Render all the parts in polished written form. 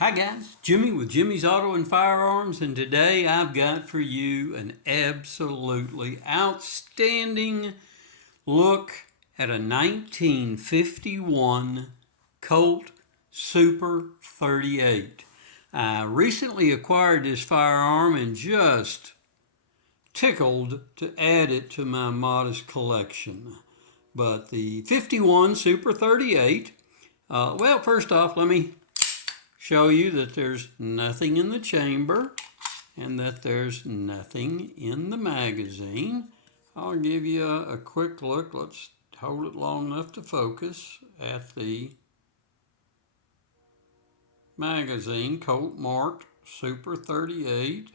Hi guys, Jimmy with Jimmy's Auto and Firearms, and today I've got for you an absolutely outstanding look at a 1951 Colt Super 38. I recently acquired this firearm and just tickled to add it to my modest collection. But the 51 Super 38, well, first off, let me show you that there's nothing in the chamber and that there's nothing in the magazine. I'll give you a quick look. Let's hold it long enough to focus at the magazine, Colt marked Super 38.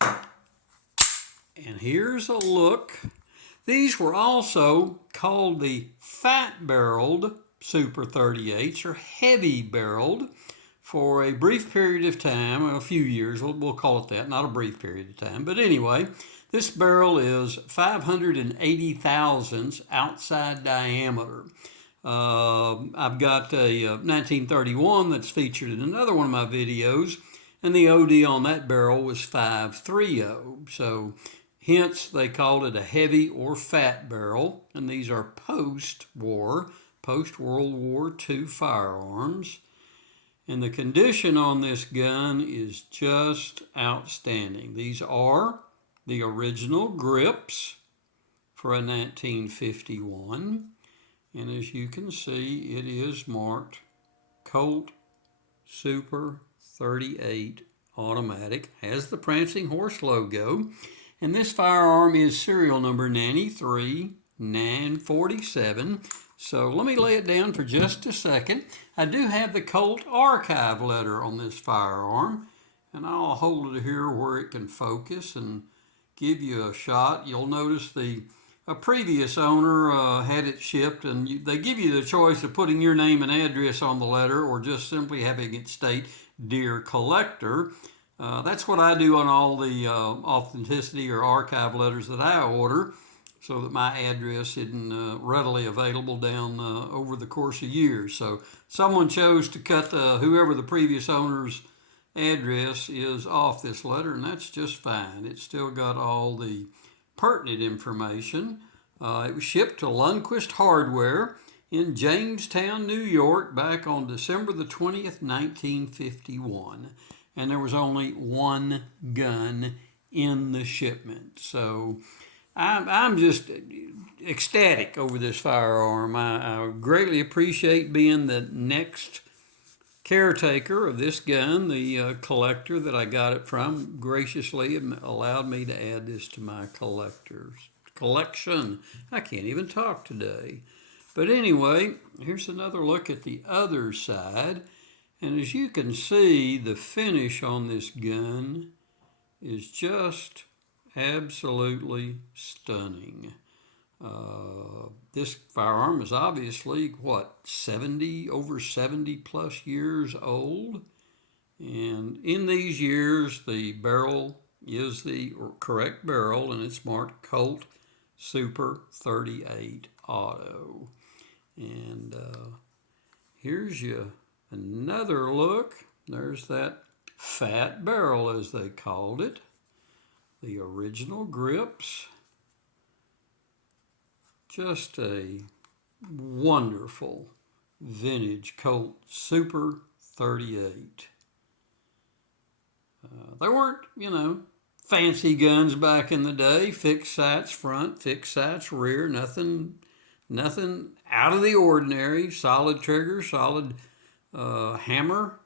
And here's a look. These were also called the fat-barreled Super 38s, or heavy-barreled, for a brief period of time, a few years, we'll call it that, not a brief period of time. But anyway, this barrel is 580 thousandths outside diameter. I've got a 1931 that's featured in another one of my videos, and the OD on that barrel was 530. So hence they called it a heavy or fat barrel, and these are post-World War II firearms. And the condition on this gun is just outstanding. These are the original grips for a 1951. And as you can see, it is marked Colt Super 38 automatic. Has the Prancing Horse logo. And this firearm is serial number 93947. So let me lay it down for just a second. I do have the Colt Archive Letter on this firearm, and I'll hold it here where it can focus and give you a shot. You'll notice a previous owner had it shipped, and they give you the choice of putting your name and address on the letter or just simply having it state, "Dear Collector." That's what I do on all the authenticity or archive letters that I order, so that my address isn't readily available down over the course of years. So someone chose to cut whoever the previous owner's address is off this letter, and that's just fine. It's still got all the pertinent information. It was shipped to Lundquist Hardware in Jamestown, New York, back on December the 20th, 1951. And there was only one gun in the shipment. So I'm just ecstatic over this firearm. I greatly appreciate being the next caretaker of this gun. The collector that I got it from graciously allowed me to add this to my collection. I can't even talk today. But anyway, here's another look at the other side. And as you can see, the finish on this gun is just absolutely stunning. This firearm is obviously, over 70 plus years old. And in these years, the barrel is the correct barrel, and it's marked Colt Super 38 Auto. And here's another look. There's that fat barrel, as they called it. The original grips. Just a wonderful vintage Colt Super 38. They weren't, fancy guns back in the day. Fixed sights front, fixed sights rear. Nothing out of the ordinary. Solid trigger, solid hammer.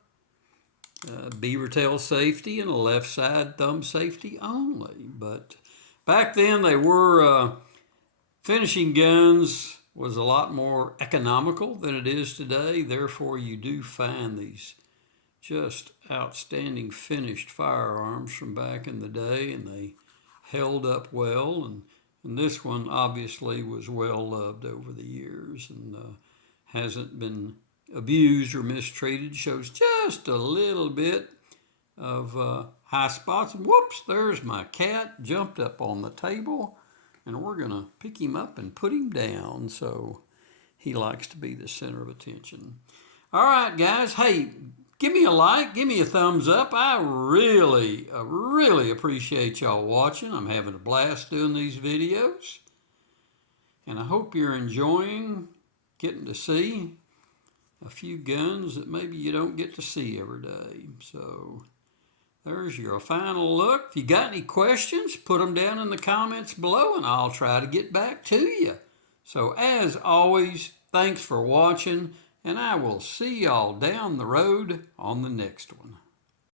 Beaver tail safety and a left side thumb safety only. But back then they were finishing guns was a lot more economical than it is today. Therefore, you do find these just outstanding finished firearms from back in the day, and they held up well. And this one obviously was well loved over the years and hasn't been abused or mistreated. Shows just a little bit of high spots. Whoops, there's my cat, jumped up on the table, and we're going to pick him up and put him down. So he likes to be the center of attention. All right, guys. Hey, give me a like, give me a thumbs up. I really appreciate y'all watching. I'm having a blast doing these videos. And I hope you're enjoying getting to see a few guns that maybe you don't get to see every day. So there's your final look. If you got any questions, put them down in the comments below and I'll try to get back to you. So as always, thanks for watching, and I will see y'all down the road on the next one.